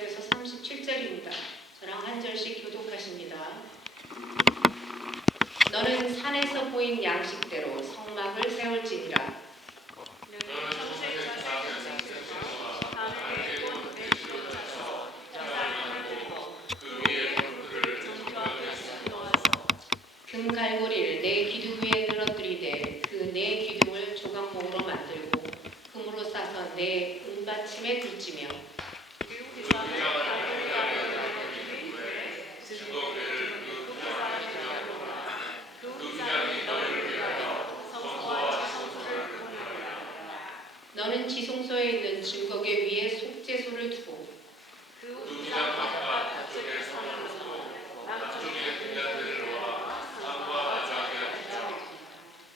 36절에서 37절입니다. 저랑 한 절씩 교독하십니다. 너는 산에서 보인 양식대로 성막을 세울지니라. 금갈고리를 내 기둥 위에 늘어뜨리되 그 내 기둥을 조각목으로 만들고 금으로 싸서 내 은받침에 둘지며 너는 지성소에 있는 증거궤 위에 속죄소를 두고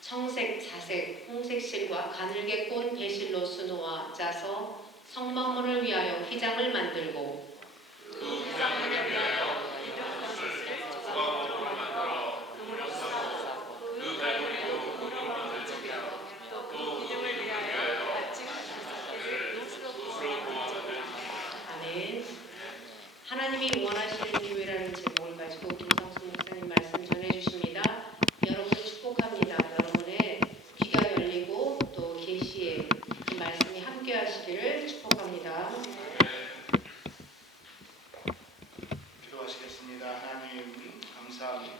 청색, 자색, 홍색 실과 가늘게 꼰 배실로 수놓아 짜서 성막문을 위하여 휘장을 만들고 아멘. 하나님이 원하시는 교회라는 제목을 가지고 김상수 목사님 말씀 전해주십니다. 여러분을 축복합니다. 여러분의 귀가 열리고 또 계시의 그 말씀이 함께 하시기를 축복합니다. 기도하시겠습니다. 하나님 감사합니다.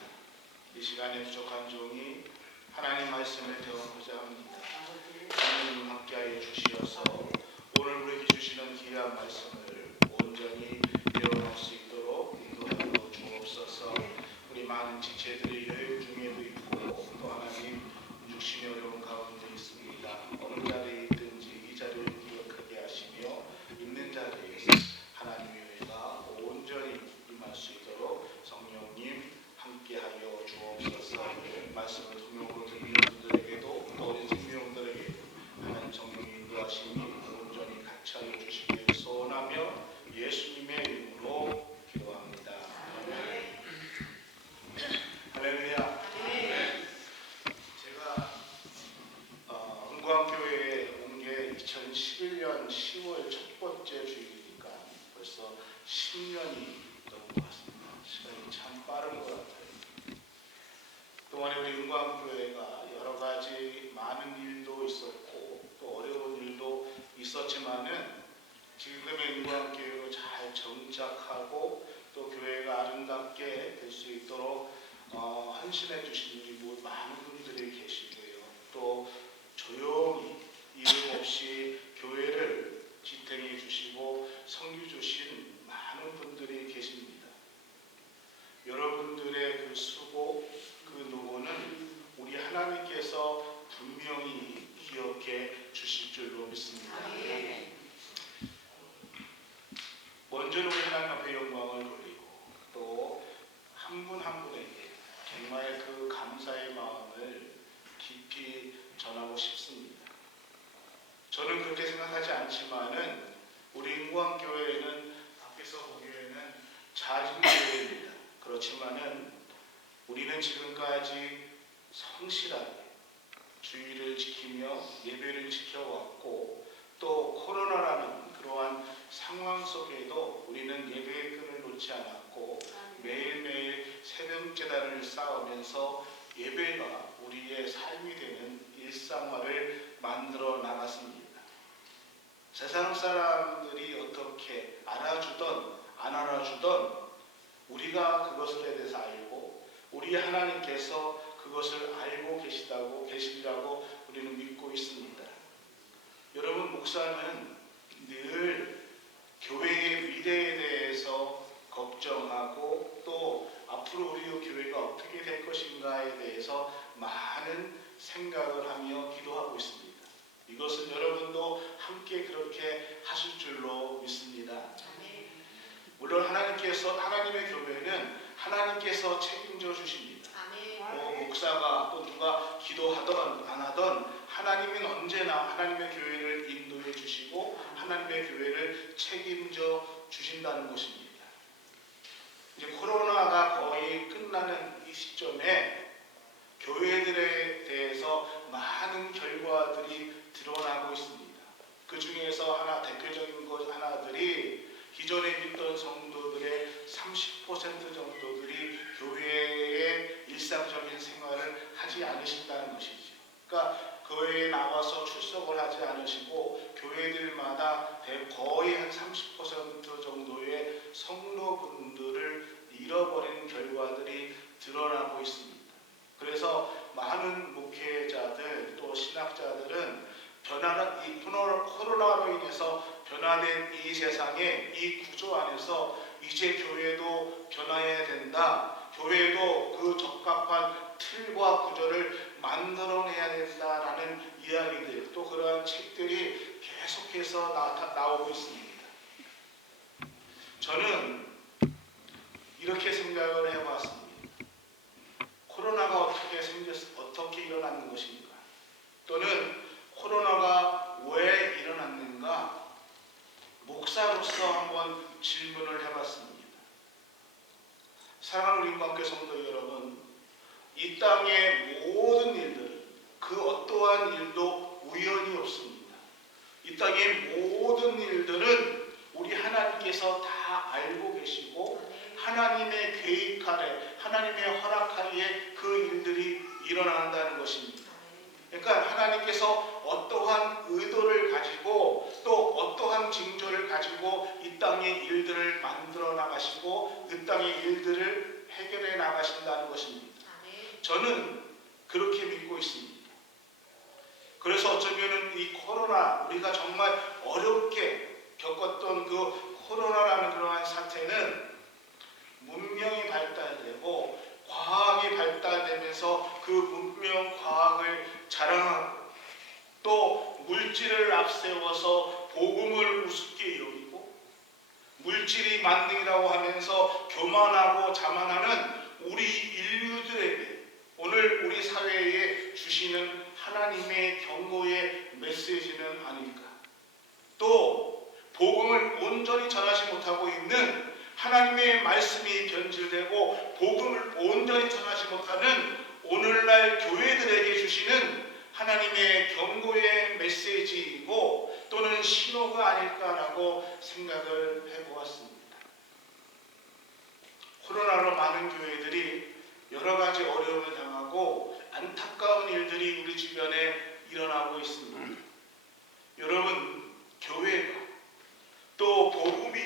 이 시간에 부족한 종이 하나님 말씀을 배워보자 합니다. 하나님 함께하여 주시어서 오늘 우리에게 주시는 귀한 말씀을 온전히 배워갈 수 있도록 인도하여 주옵소서. 우리 많은 지체들이 여행 중에도 있고 또 하나님 육신이 어려운 가운데 있습니다. 어느 자리에 있든지 이 자리를 기억하게 하시며 있는 자리에서 하나님의 은혜가 온전히 임할 수 있도록 성령님 함께하여 주옵소서. 말씀을 통역으로 듣는 분들에게도 또 어린 생명들에게도 하나님 성령의 인도하심이 온전히 같이 하여 주시길 소원하며 예수님의 이름으로 기도합니다. 아멘. 할렐루야. 제가 은광교회에 온 게 2011년 10월 첫 번째 주일이니까 벌써 10년이 넘은 것 같습니다. 시간이 참 빠른 것 같아요. 그동안에 우리 은광교회가 여러 가지 많은 일도 있었고 또 어려운 일도 있었지만은 지금의 은광교회로 잘 정착하고 또 교회가 아름답게 될 수 있도록 헌신해 주신 우리 많은 분들이 계시고요. 또 조용히 이름 없이 교회를 지탱해 주시고 섬겨 주신 많은 분들이 계십니다. 여러분들의 그 수고, 그 노고는 우리 하나님께서 분명히 기억해 주실 줄로 믿습니다. 먼저는 우리 하나님 앞에 영광을 돌리고 또 한 분 한 분에게 정말 그 감사의 마음을 깊이 전하고 싶습니다. 저는 그렇게 생각하지 않지만은 우리 은광교회는 밖에서 보기에는 작은 교회입니다. 그렇지만은 우리는 지금까지 성실하게 주의를 지키며 예배를 지켜왔고 또 코로나라는 그러한 상황 속에도 우리는 예배의 끈을 놓지 않았고 매일매일 새벽 제단을 쌓으면서 예배가 우리의 삶이 되는 일상화를 만들어 나갔습니다. 세상 사람들이 어떻게 알아주던 안 알아주던 우리가 그것에 대해서 알고 우리 하나님께서 그것을 알고 계시라고 우리는 믿고 있습니다. 여러분, 목사는 늘 교회의 미래에 대해서 걱정하고 또 앞으로 우리 교회가 어떻게 될 것인가에 대해서 많은 생각을 하며 기도하고 있습니다. 이것은 여러분도 함께 그렇게 하실 줄로 믿습니다. 물론 하나님의 교회는 하나님께서 책임져 주십니다. 목사가 또 누가 기도하던 안 하던 하나님은 언제나 하나님의 교회를 인도해 주시고 하나님의 교회를 책임져 주신다는 것입니다. 이제 코로나가 거의 끝나는 이 시점에 교회들에 대해서 많은 결과들이 드러나고 있습니다. 그 중에서 대표적인 것 하나들이 기존에 믿던 있던 성도들의 30% 정도들이 교회의 일상적인 생활을 하지 않으신다는 것이죠. 그러니까 교회에 나와서 출석을 하지 않으시고 교회들마다 거의 한 30% 정도의 성도분들을 잃어버린 결과들이 드러나고 있습니다. 그래서 많은 목회자들 또 신학자들은 이 코로나로 인해서 변화된 이 세상에 이 구조 안에서 이제 교회도 변화해야 된다. 교회도 그 적합한 틀과 구조를 만들어내야 된다라는 이야기들 또 그러한 책들이 계속해서 나오고 있습니다. 저는 이렇게 생각을 해봤습니다. 코로나가 어떻게 일어났는 것인가? 또는 코로나가 왜 일어났는가? 목사로서 한번 질문을 해봤습니다. 사랑하는 인간교 성도 여러분, 이 땅의 모든 일들은 그 어떠한 일도 우연이 없습니다. 이 땅의 모든 일들은 우리 하나님께서 다 알고 계시고 하나님의 계획 아래, 하나님의 허락 하에 그 일들이 일어난다는 것입니다. 그러니까 하나님께서 어떠한 의도를 가지고 또 어떠한 징조를 가지고 이 땅의 일들을 만들어 나가시고 그 땅의 일들을 해결해 나가신다는 것입니다. 저는 그렇게 믿고 있습니다. 그래서 어쩌면 이 코로나, 우리가 정말 어렵게 겪었던 그 코로나라는 그러한 사태는 문명이 발달되고 과학이 발달되면서 그 문명 과학을 자랑하고 또 물질을 앞세워서 복음을 우습게 여기고 물질이 만능이라고 하면서 교만하고 자만하는 우리 인류들에게 오늘 우리 사회에 주시는 하나님의 경고의 메시지는 아닐까? 또 복음을 온전히 전하지 못하고 있는 하나님의 말씀이 변질되고 복음을 온전히 전하지 못하는 오늘날 교회들에게 주시는 하나님의 경고의 메시지이고 또는 신호가 아닐까라고 생각을 해보았습니다. 코로나로 많은 교회들이 여러 가지 어려움을 당하고 안타까운 일들이 우리 주변에 일어나고 있습니다. 여러분, 교회가 또 복음이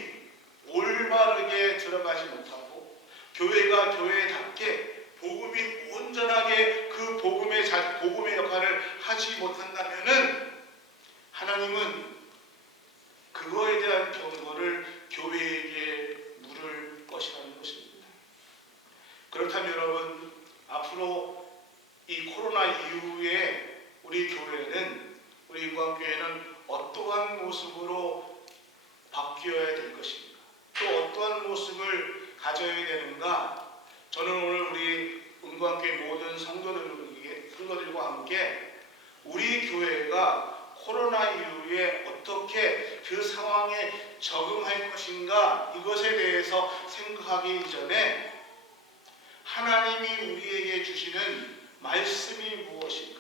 올바르게 들어가지 못하고 교회가 교회답게 복음이 온전하게 그 복음의 역할을 하지 못한다면은 하나님은 그거에 대한 경고를 교회에게 물을 것이라는 것입니다. 그렇다면 여러분, 앞으로 이 코로나 이후에 우리 교회는, 우리 인광교회는 어떠한 모습으로 바뀌어야 될 것인가? 또 어떠한 모습을 가져야 되는가? 저는 오늘 우리 은광교회 모든 성도들과 함께 우리 교회가 코로나 이후에 어떻게 그 상황에 적응할 것인가 이것에 대해서 생각하기 이전에 하나님이 우리에게 주시는 말씀이 무엇인가?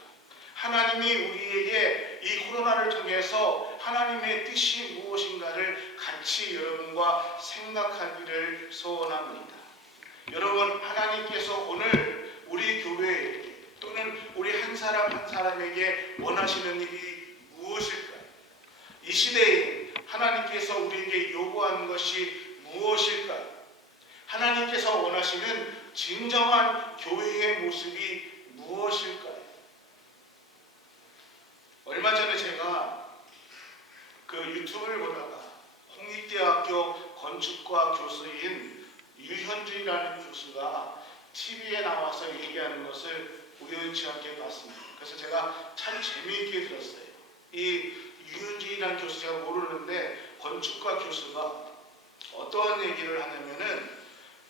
하나님이 우리에게 이 코로나를 통해서 하나님의 뜻이 무엇인가를 같이 여러분과 생각하기를 소원합니다. 여러분, 하나님께서 오늘 우리 교회에게 또는 우리 한 사람 한 사람에게 원하시는 일이 무엇일까요? 이 시대에 하나님께서 우리에게 요구하는 것이 무엇일까요? 하나님께서 원하시는 진정한 교회의 모습이 무엇일까요? 얼마 전에 제가 그 유튜브를 보다가 홍익대학교 건축과 교수인 유현준이라는 교수가 TV에 나와서 얘기하는 것을 우연치 않게 봤습니다. 그래서 제가 참 재미있게 들었어요. 이 유현준이라는 교수 제가 모르는데 건축과 교수가 어떠한 얘기를 하냐면은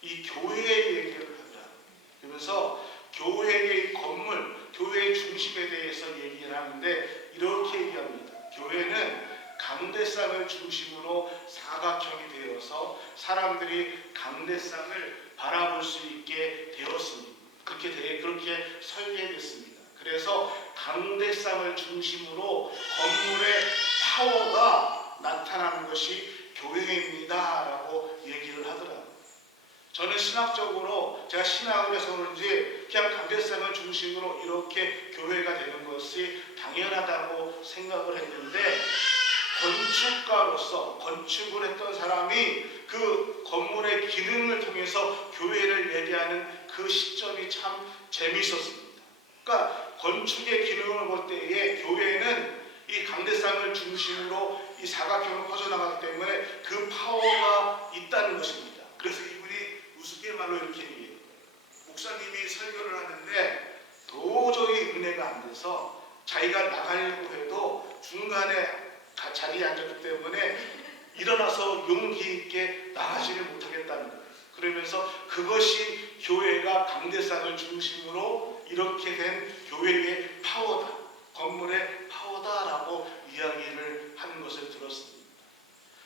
이 교회의 얘기를 하더라고요. 그러면서 교회의 건물, 교회의 중심에 대해서 얘기를 하는데 이렇게 얘기합니다. 교회는 강대상을 중심으로 사각형이 되어서 사람들이 강대상을 바라볼 수 있게 되었습니다. 그렇게 설계됐습니다. 그래서 강대상을 중심으로 건물의 파워가 나타나는 것이 교회입니다라고 저는 신학적으로 제가 신학을 해서 그런지 그냥 강대상을 중심으로 이렇게 교회가 되는 것이 당연하다고 생각을 했는데 건축가로서 건축을 했던 사람이 그 건물의 기능을 통해서 교회를 얘기하는 그 시점이 참 재미있었습니다. 그러니까 건축의 기능을 볼 때에 교회는 이 강대상을 중심으로 이 사각형으로 퍼져나가기 때문에 그 파워가 있다는 것입니다. 그래서 이분이 우스갯말로 이렇게 얘기해요. 목사님이 설교를 하는데 도저히 은혜가 안 돼서 자기가 나가려고 해도 중간에 자리에 앉았기 때문에 일어나서 용기 있게 나가지를 못하겠다는 거예요. 그러면서 그것이 교회가 강대상을 중심으로 이렇게 된 교회의 파워다, 건물의 파워다라고 이야기를 하는 것을 들었습니다.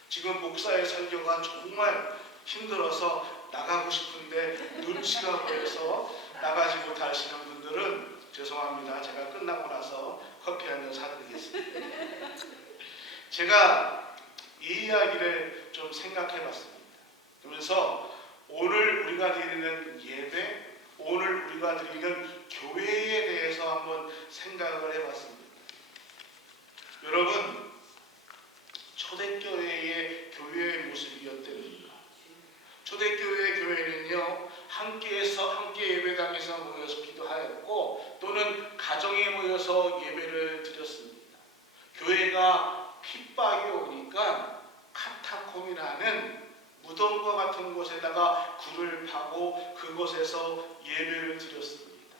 지금 목사의 설교가 정말 힘들어서 나가고 싶은데 눈치가 보여서 나가지 못하시는 분들은 죄송합니다. 제가 끝나고 나서 커피 한 잔 사드리겠습니다. 제가 이 이야기를 좀 생각해 봤습니다. 그러면서 오늘 우리가 드리는 예배, 오늘 우리가 드리는 교회에 대해서 한번 생각을 해 봤습니다. 여러분, 초대교회의 교회의 모습이 어땠는가? 초대교회의 교회는요, 함께 예배당에서 모여서 기도하였고 또는 가정에 모여서 예배를 드렸습니다. 교회가 핍박이 오니까 카타콤이라는 무덤과 같은 곳에다가 굴을 파고 그곳에서 예배를 드렸습니다.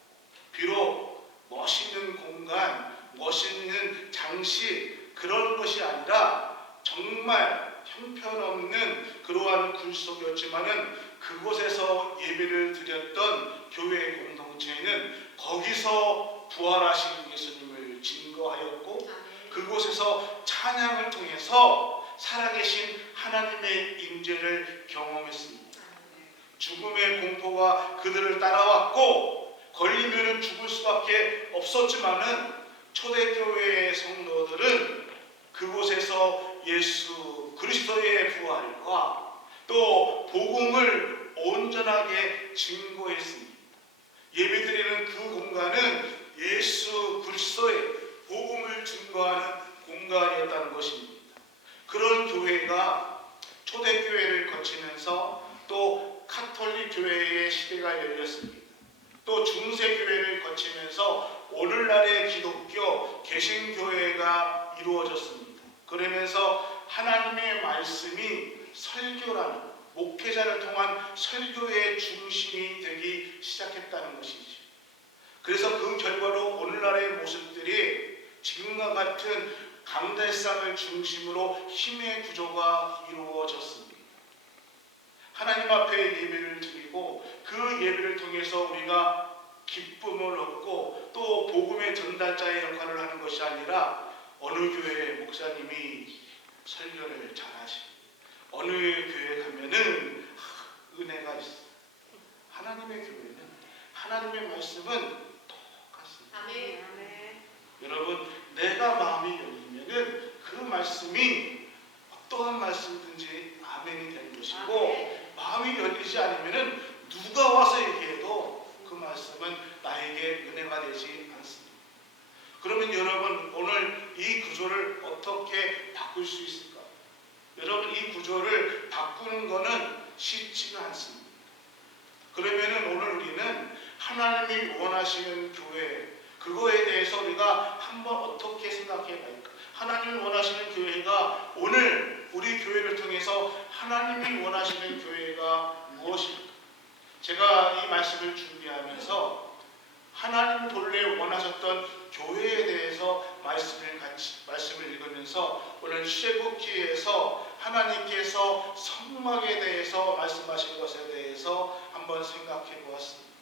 비록 멋있는 공간, 멋있는 장식 그런 것이 아니라 정말 형편없는 그러한 굴 속이었지만은 그곳에서 예배를 드렸던 교회 공동체는 거기서 부활하신 예수님을 증거하였고 그곳에서 찬양을 통해서 살아계신 하나님의 임재를 경험했습니다. 죽음의 공포가 그들을 따라왔고 걸리면 죽을 수밖에 없었지만은 초대교회의 성도들은 그곳에서 예수 그리스도의 부활과 또 복음을 온전하게 증거했습니다. 예배드리는 그 공간은 예수 그리스도의 복음을 증거하는 공간이었다는 것입니다. 그런 교회가 초대교회를 거치면서 또 가톨릭 교회의 시대가 열렸습니다. 또 중세교회를 거치면서 오늘날의 기독교 개신교회가 이루어졌습니다. 그러면서 하나님의 말씀이 설교라는 목회자를 통한 설교의 중심이 되기 시작했다는 것이죠. 그래서 그 결과로 오늘날의 모습들이 지금과 같은 강대상을 중심으로 힘의 구조가 이루어졌습니다. 하나님 앞에 예배를 드리고 그 예배를 통해서 우리가 기쁨을 얻고 또 복음의 전달자의 역할을 하는 것이 아니라 어느 교회 목사님이 설교를 잘하시고 어느 교회 가면은 은혜가 있어. 하나님의 교회는 하나님의 말씀은 똑같습니다. 아멘. 여러분, 내가 마음이 열리면은 그 말씀이 어떠한 말씀든지 아멘이 되는 것이고 마음이 열리지 않으면은 누가 와서 얘기해도 그 말씀은 나에게 은혜가 되지 않습니다. 그러면 여러분, 오늘 이 구조를 어떻게 바꿀 수 있을까? 여러분, 이 구조를 바꾸는 것은 쉽지가 않습니다. 그러면은 오늘 우리는 하나님이 원하시는 교회, 그거에 대해서 우리가 한번 어떻게 생각해 볼까? 하나님이 원하시는 교회가 오늘 우리 교회를 통해서 하나님이 원하시는 교회가 무엇일까? 제가 이 말씀을 준비하면서 하나님 본래 원하셨던 교회에 대해서 말씀을 읽으면서 오늘 출애굽기에서 하나님께서 성막에 대해서 말씀하신 것에 대해서 한번 생각해 보았습니다.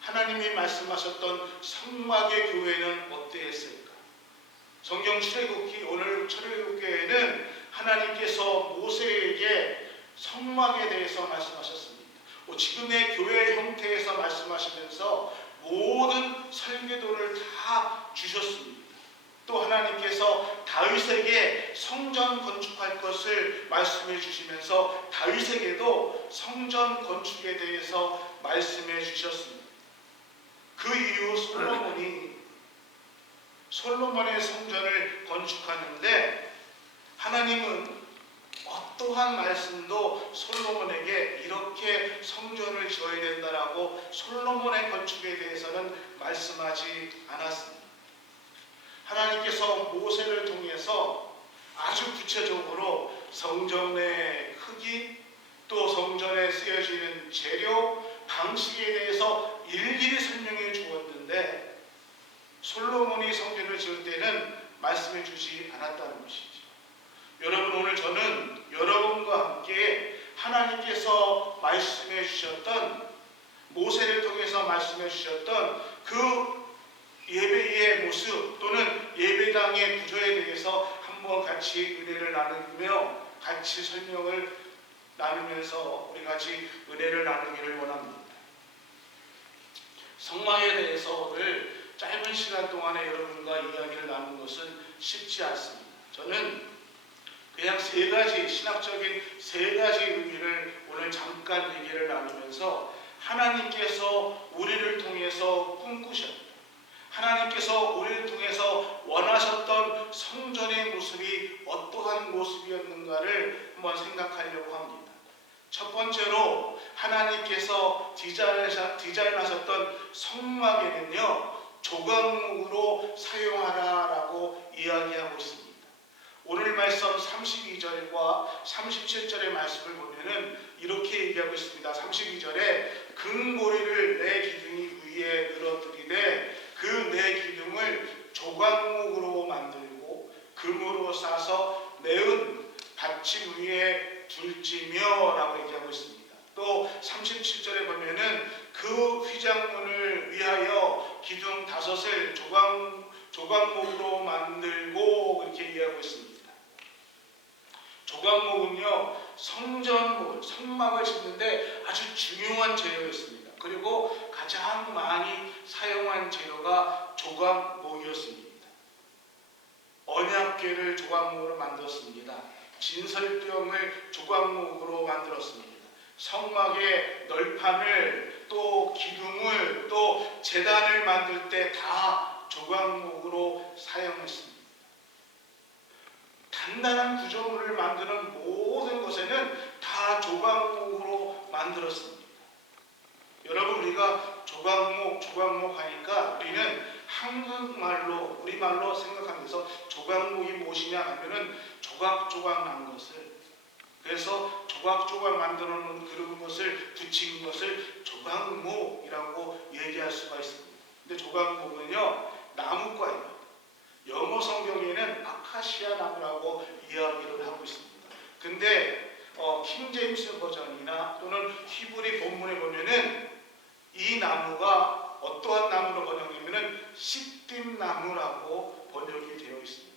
하나님이 말씀하셨던 성막의 교회는 어떠했을까? 성경 출애굽기 오늘 출애굽기에는 하나님께서 모세에게 성막에 대해서 말씀하셨습니다. 지금의 교회 형태에서 말씀하시면서 모든 설계도를 다 주셨습니다. 또 하나님께서 다윗에게 성전 건축할 것을 말씀해 주시면서 다윗에게도 성전 건축에 대해서 말씀해 주셨습니다. 그 이후 솔로몬의 성전을 건축하는데 하나님은 어떠한 말씀도 솔로몬에게 이렇게 성전을 지어야 된다라고 솔로몬의 건축에 대해서는 말씀하지 않았습니다. 하나님께서 모세를 통해서 아주 구체적으로 성전의 크기, 또 성전에 쓰여지는 재료, 방식에 대해서 일일이 설명해 주었는데 솔로몬이 성전을 지을 때는 말씀해 주지 않았다는 것이죠. 여러분, 오늘 저는 여러분과 함께 하나님께서 말씀해 주셨던, 모세를 통해서 말씀해 주셨던 그 예배의 모습 또는 예배당의 구조에 대해서 한번 같이 은혜를 나누며 같이 설명을 나누면서 우리 같이 은혜를 나누기를 원합니다. 성막에 대해서 오늘 짧은 시간 동안에 여러분과 이야기를 나누는 것은 쉽지 않습니다. 저는 그냥 신학적인 세 가지 의미를 오늘 잠깐 얘기를 나누면서 하나님께서 우리를 통해서 꿈꾸셨던, 하나님께서 우리를 통해서 원하셨던 성전의 모습이 어떠한 모습이었는가를 한번 생각하려고 합니다. 첫 번째로 하나님께서 디자인하셨던 성막에는요, 조각목으로 사용하라라고 이야기하고 있습니다. 오늘 말씀 32절과 37절의 말씀을 보면은 이렇게 얘기하고 있습니다. 32절에 금고리를 내 기둥 위에 늘어뜨리되 그 내 기둥을 조각목으로 만들고 금으로 싸서 네은 받침 위에 둘지며 라고 얘기하고 있습니다. 또 37절에 보면은 그 휘장문을 위하여 기둥 5을 조각목으로 만들고 이렇게 이해하고 있습니다. 조각목은요, 성막을 짓는데 아주 중요한 재료였습니다. 그리고 가장 많이 사용한 재료가 조각목이었습니다. 언약궤를 조각목으로 만들었습니다. 진설병을 조각목으로 만들었습니다. 성막의 널판을 또 기둥을 또 제단을 만들 때 다 조각목으로 사용했습니다. 단단한 구조물을 만드는 모든 것에는 다 조각목으로 만들었습니다. 여러분, 우리가 조각목 하니까 우리는 한국말로, 우리말로 생각하면서 조각목이 무엇이냐 하면은 조각조각 난 것을, 그래서 조각조각 만들어 놓은 그런 것을 붙인 것을 조각목이라고 얘기할 수가 있습니다. 근데 조각목은요, 나무과예요. 영어 성경에는 아카시아 나무라고 이야기를 하고 있습니다. 근데 킹제임스 버전이나 또는 히브리 본문에 보면은 이 나무가 어떠한 나무로 번역되면은 시띠나무라고 번역이 되어 있습니다.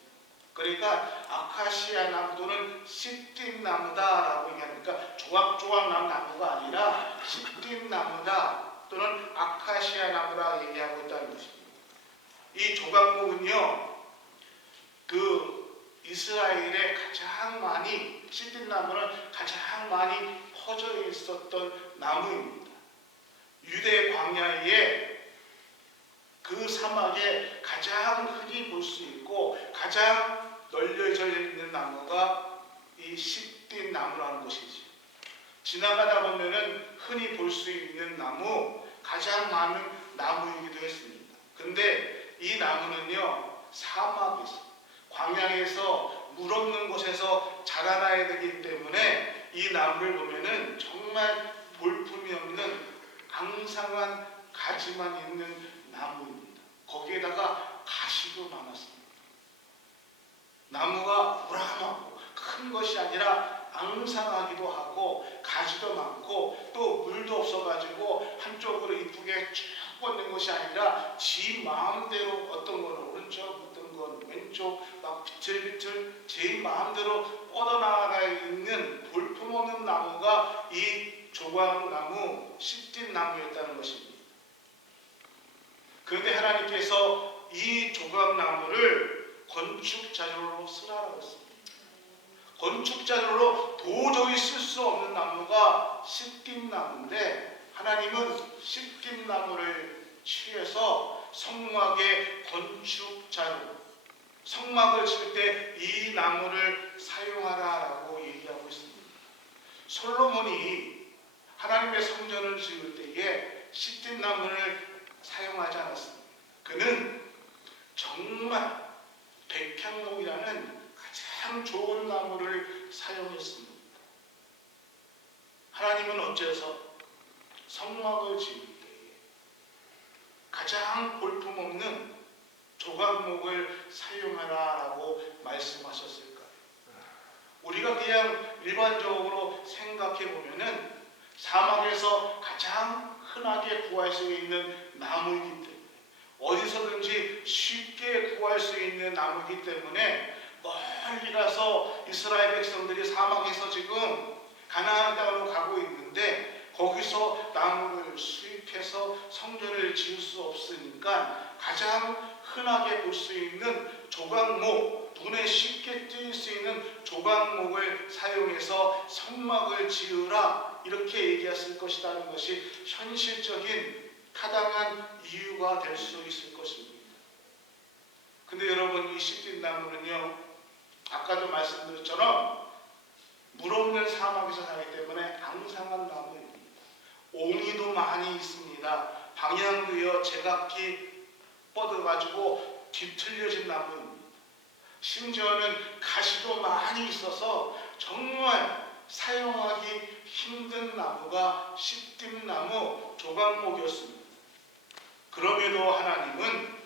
그러니까 아카시아 나무 또는 시띠나무다라고 얘기하니까 조각조각 난 나무가 아니라 시띠나무다 또는 아카시아 나무라 얘기하고 있다는 것입니다. 이 조각목은요, 이스라엘에 가장 많이, 시띠나무는 가장 많이 퍼져 있었던 나무입니다. 유대 광야에 그 사막에 가장 흔히 볼 수 있고 가장 널려져 있는 나무가 이 시띠나무라는 것이지. 지나가다 보면은 흔히 볼 수 있는 나무, 가장 많은 나무이기도 했습니다. 근데 이 나무는요, 사막에서, 광야에서 물 없는 곳에서 자라나야 되기 때문에 이 나무를 보면은 정말 볼품이 없는 앙상한 가지만 있는 나무입니다. 거기에다가 가시도 많았습니다. 나무가 우람하고 큰 것이 아니라 앙상하기도 하고 가지도 많고 또 물도 없어가지고 한쪽으로 이쁘게 쭉 뻗는 것이 아니라 지 마음대로 어떤 건 오른쪽, 어떤 건 왼쪽 막 비틀비틀 제 마음대로 뻗어나가 있는 볼품없는 나무가 이 조각나무, 시띠나무였다는 것입니다. 그런데 하나님께서 이 조각나무를 건축 자료로 쓰라고 했습니다. 건축 자료로 도저히 쓸 수 없는 나무가 시띠나무인데 하나님은 시띠나무를 취해서 성막의 건축 자료, 성막을 칠 때 이 나무를 사용하라라고 얘기하고 있습니다. 솔로몬이 하나님의 성전을 지을 때에 시띠나무를 사용하지 않았습니다. 그는 정말 백향목이라는 가장 좋은 나무를 사용했습니다. 하나님은 어째서 성막을 지을 때에 가장 볼품없는 조각목을 사용하라라고 말씀하셨을까요? 우리가 그냥 일반적으로 생각해 보면은 사막에서 가장 흔하게 구할 수 있는 나무이기 때문에 어디서든지 쉽게 구할 수 있는 나무이기 때문에 멀리 가서 이스라엘 백성들이 사막에서 지금 가나안 땅으로 가고 있는데 거기서 나무를 수입해서 성전을 지을 수 없으니까 가장 흔하게 볼 수 있는 조각목, 눈에 쉽게 띌 수 있는 조각목을 사용해서 성막을 지으라 이렇게 얘기했을 것이라는 것이 현실적인 타당한 이유가 될 수 있을 것입니다. 근데 여러분, 이 시띠나무는요, 아까도 말씀드렸처럼 물 없는 사막에서 살기 때문에 앙상한 나무입니다. 옹이도 많이 있습니다. 방향도요 제각기 뻗어가지고 뒤틀려진 나무입니다. 심지어는 가시도 많이 있어서 정말 사용하기 힘든 나무가 시띠나무 조각목이었습니다. 그럼에도 하나님은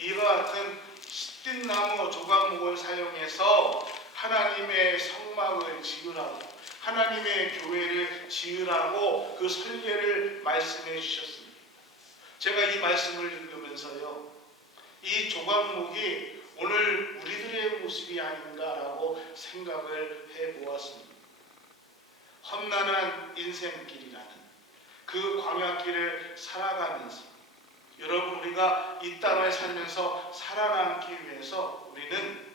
이와 같은 시띠나무 조각목을 사용해서 하나님의 성막을 지으라고, 하나님의 교회를 지으라고 그 설계를 말씀해 주셨습니다. 제가 이 말씀을 읽으면서요, 이 조각목이 오늘 우리들의 모습이 아닌가라고 생각을 해보았습니다. 험난한 인생길이라는 그 광야길을 살아가면서 여러분, 우리가 이 땅을 살면서 살아남기 위해서 우리는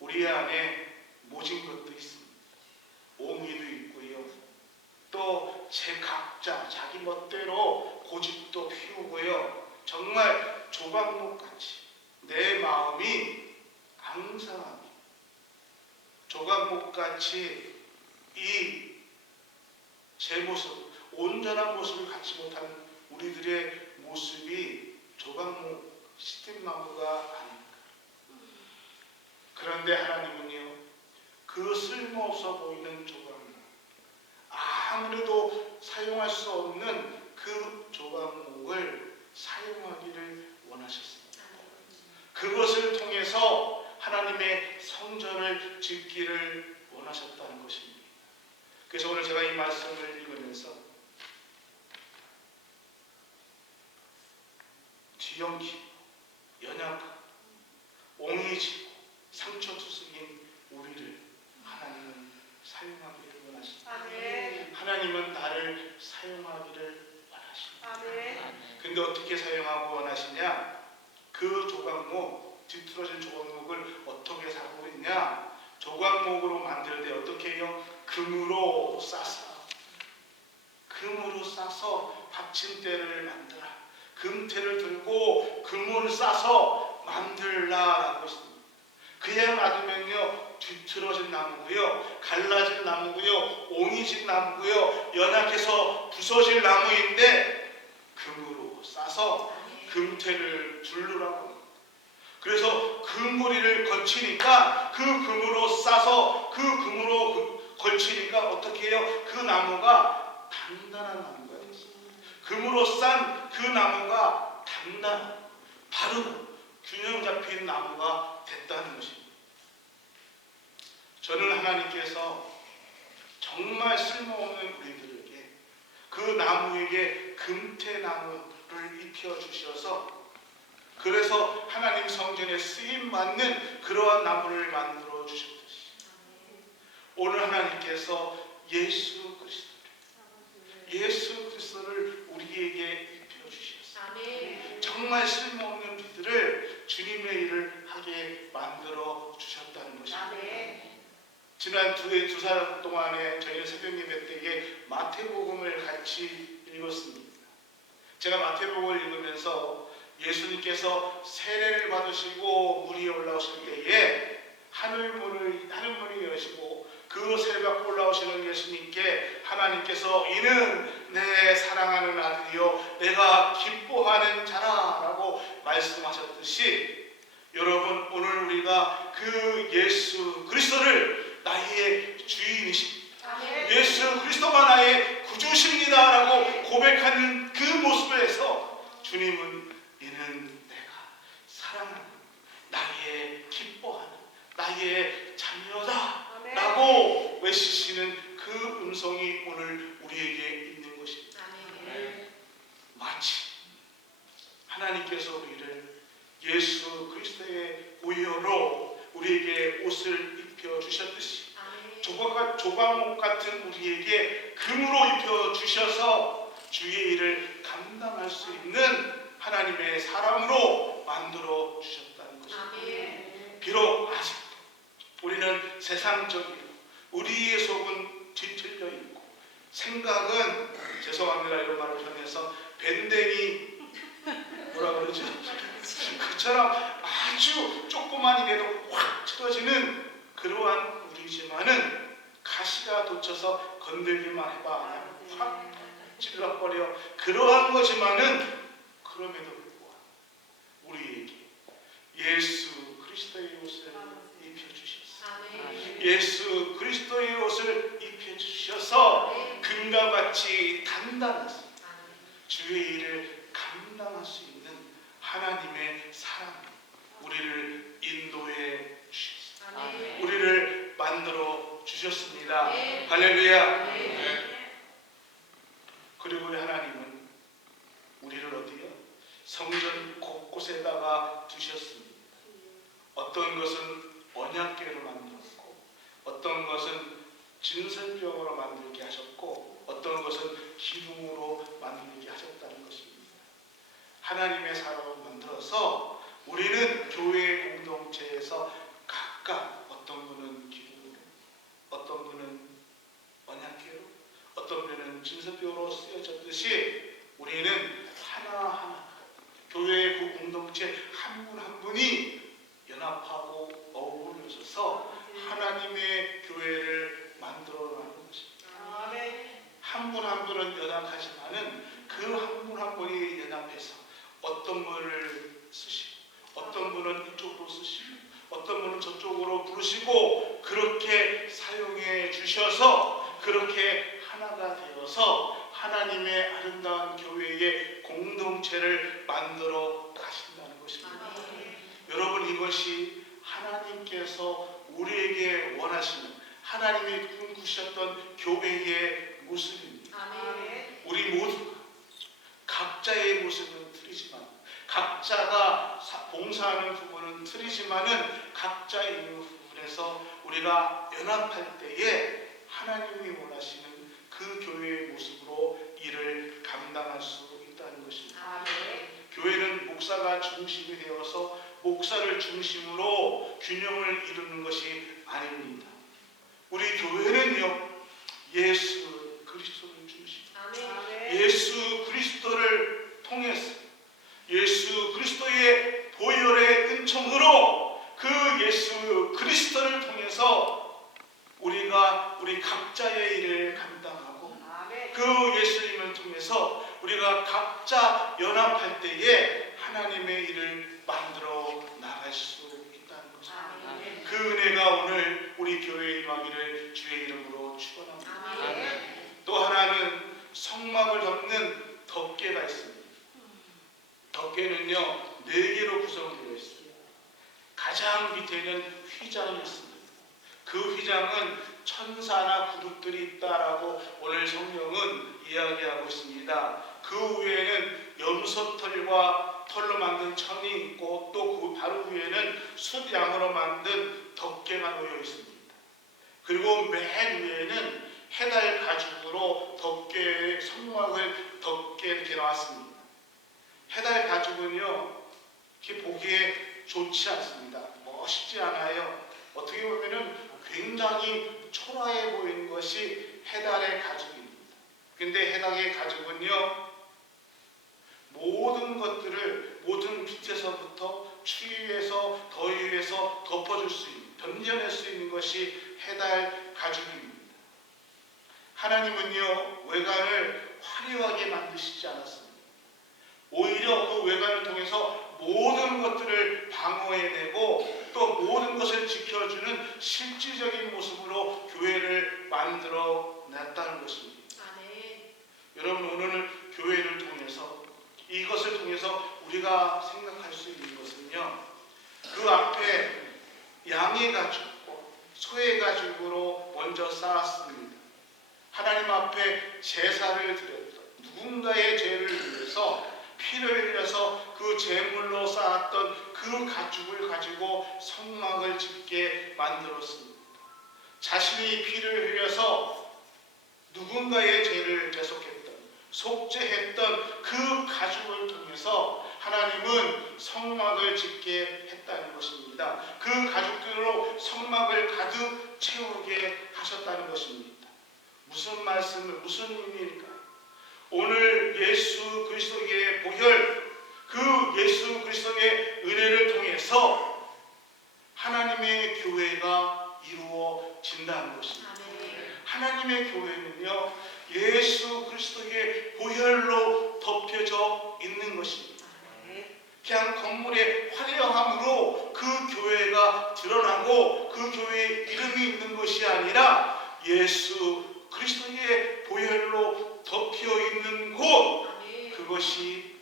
우리 안에 모진 것도 있습니다. 옹이도 있고요. 또 제 각자 자기 멋대로 고집도 피우고요. 정말 조각목같이 내 마음이 앙상하게 조각목같이 이 제 모습, 온전한 모습을 갖지 못하는 우리들의 모습이 조각목, 시띠나무가 아닙니까? 그런데 하나님은요, 그 쓸모없어 보이는 조각목, 아무래도 사용할 수 없는 그 조각목을 사용하기를 원하셨습니다. 그것을 통해서 하나님의 성전을 짓기를 원하셨다는 것입니다. 그래서 오늘 제가 이 말씀을 읽으면서 뒤엉키고 연약하고 옹이지고 상처투성인 우리를 하나님은 사용하기를 원하십니다. 아멘. 하나님은 나를 사용하기를 원하십니다. 아멘. 근데 어떻게 사용하고 원하시냐? 그 조각목, 뒤틀어진 조각목을 어떻게 사고 있냐? 조각목으로 만들 때 어떻게 해요? 금으로 싸서 받침대를 만들어. 금태를 들고 금을 싸서 만들라라고 했습니다. 그냥 놔두면요, 뒤틀어진 나무고요, 갈라진 나무고요, 옹이진 나무고요, 연약해서 부서질 나무인데 금으로 싸서 금태를 둘르라고 합니다. 그래서 금고리를 거치니까 그 금으로 싸서 그 금으로 걸치니까 어떻게 해요? 그 나무가 단단한 나무가 됐습니다. 금으로 싼 그 나무가 단단한, 바로 균형 잡힌 나무가 됐다는 것입니다. 저는 하나님께서 정말 쓸모없는 우리들에게 그 나무에게 금태나무를 입혀주셔서 그래서 하나님 성전에 쓰임받는 그러한 나무를 만들어 주셨듯이 오늘 하나님께서 예수 그리스도를 우리에게 입혀주셨어요. 정말 쓸모없는 우리들을 주님의 일을 하게 만들어 주셨다는 것입니다. 아멘. 지난 두 달 동안에 저희는 새벽 예배 때에 마태복음을 같이 읽었습니다. 제가 마태복음을 읽으면서 예수님께서 세례를 받으시고 물 위에 올라오실 때에 하늘문이 열리시고 그 세례 받고 올라오시는 예수님께 하나님께서 이는 내 사랑하는 아들이요 내가 기뻐하는 자라라고 말씀하셨듯이 여러분 오늘 우리가 그 예수 그리스도를 나의 주인이십니다. 예수 그리스도가 나의 구주십니다라고 고백하는 그 모습에서 주님은 이는 내가 사랑하는 나의 기뻐하는 나의 자녀다라고 외치시는 그 음성이 오늘 우리에게 있는 것입니다. 마치 하나님께서 우리를 예수 그리스도의 보혈로 우리에게 옷을 입혀 주셨듯이 조각목 같은 우리에게 금으로 입혀 주셔서 주의 일을 감당할 수 있는 하나님의 사람으로 만들어 주셨다는 것입니다. 비록 아직도 우리는 세상적이고 우리의 속은 뒤틀려 있고 생각은 죄송합니다 이런 말을 전해서 밴댕이 뭐라 그러죠? 그처럼 아주 조그만 일에도 확 틀어지는 그러한 우리지만은 가시가 돋쳐서 건들기만 해봐 확 찔러버려 그러한 거지만은 그럼에도 불구하고 우리에게 예수 그리스도의 옷을 입혀주셨어요. 예수 그리스도의 옷을 입혀주셔서 금과 같이 단단해서 주의 일을 감당할 수 있는 하나님의 사랑 우리를 인도해 주셨습니다. 우리를 만들어 주셨습니다. 할렐루야. 그리고 하나님은 우리를 어디요? 성전 곳곳에다가 두셨습니다. 어떤 것은 언약궤로 만들었고 어떤 것은 진설병으로 만들게 하셨고 어떤 것은 기둥으로 만들게 하셨다는 것입니다. 하나님의 사람을 만들어서 우리는 교회 공동체에서 각각 어떤 분은 기둥으로 어떤 분은 언약궤로 어떤 분은 진설병으로 쓰여졌듯이 우리는 하나하나 교회 공동체 한 분 한 분이 연합하고 어우러져서 하나님의 교회를 만들어 나가는 것입니다. 한 분 한 분은 연합하지만은 그 한 분 한 분이 연합해서 어떤 분을 쓰시고 어떤 분은 이쪽으로 쓰시고 어떤 분은 저쪽으로 부르시고 그렇게 사용해 주셔서 그렇게 하나가 되어서 하나님의 아름다운 교회의 공동체를 만들어 가신다는 것입니다. 여러분 이것이 하나님께서 우리에게 원하시는 하나님이 꿈꾸셨던 교회의 모습입니다. 우리 모두 각자의 모습은 틀리지만 각자가 봉사하는 부분은 틀리지만은 각자 있는 부분에서 우리가 연합할 때에 하나님이 원하시는 그 교회의 모습으로 일을 감당할 수 있다는 것입니다. 교회는 목사가 중심이 되어서 목사를 중심으로 균형을 이루는 것이 아닙니다. 우리 교회는요 예수 그리스도를 중심 예수 그리스도를 통해서 예수 그리스도의 보혈의 은총으로 그 예수 그리스도를 통해서 우리가 우리 각자의 일을 감당하고 그 예수님을 통해서 우리가 각자 연합할 때에 하나님의 일을 만들어 나갈 수 있다는 것입니다. 그 은혜가 오늘 우리 교회에 임하기를 주의 이름으로 축원합니다. 또 하나는 성막을 덮는 덮개가 있습니다. 덮개는요 4개로 구성되어 있습니다. 가장 밑에는 휘장이 있습니다. 그 휘장은 천사나 그룹들이 있다라고 오늘 성경은 이야기하고 있습니다. 그 위에는 염소털과 털로 만든 천이 있고 또 그 바로 위에는 숫양으로 만든 덮개가 놓여 있습니다. 그리고 맨 위에는 해달 가죽으로 덮개의 성막을 덮개 이렇게 놨습니다. 해달 가죽은요 이렇게 보기에 좋지 않습니다. 멋있지 않아요. 어떻게 보면은 굉장히 초라해 보이는 것이 해달의 가죽입니다. 근데 해달의 가죽은요, 모든 것들을 모든 빛에서부터 추위에서 더위에서 덮어줄 수 있는, 견뎌낼 수 있는 것이 해달 가죽입니다. 하나님은요, 외관을 화려하게 만드시지 않았습니다. 오히려 그 외관을 통해서 모든 것들을 방어해내고 또 모든 것을 지켜주는 실질적인 모습으로 교회를 만들어 냈다는 것입니다. 아멘. 여러분, 오늘 교회를 통해서 이것을 통해서 우리가 생각할 수 있는 것은요, 그 앞에 양의 가죽과 소의 가죽으로 먼저 쌓았습니다. 하나님 앞에 제사를 드렸던, 누군가의 죄를 위해서 피를 흘려서 그 제물로 쌓았던 그 가죽을 가지고 성막을 짓게 만들었습니다. 자신이 피를 흘려서 누군가의 죄를 대속했던, 속죄했던 그 가죽을 통해서 하나님은 성막을 짓게 했다는 것입니다. 그 가죽들로 성막을 가득 채우게 하셨다는 것입니다. 무슨 말씀을, 무슨 의미일까요? 오늘 예수 그리스도의 보혈, 그 예수 그리스도의 은혜를 통해서 하나님의 교회가 이루어진다는 것입니다. 아멘. 하나님의 교회는요, 예수 그리스도의 보혈로 덮여져 있는 것입니다. 그냥 건물의 화려함으로 그 교회가 드러나고 그 교회에 이름이 있는 것이 아니라 예수 그리스도의 보혈로 덮여 있는 곳, 아멘. 그것이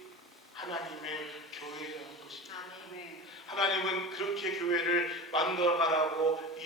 하나님의 교회라는 것입니다. 아멘. 하나님은 그렇게 교회를 만들어가라고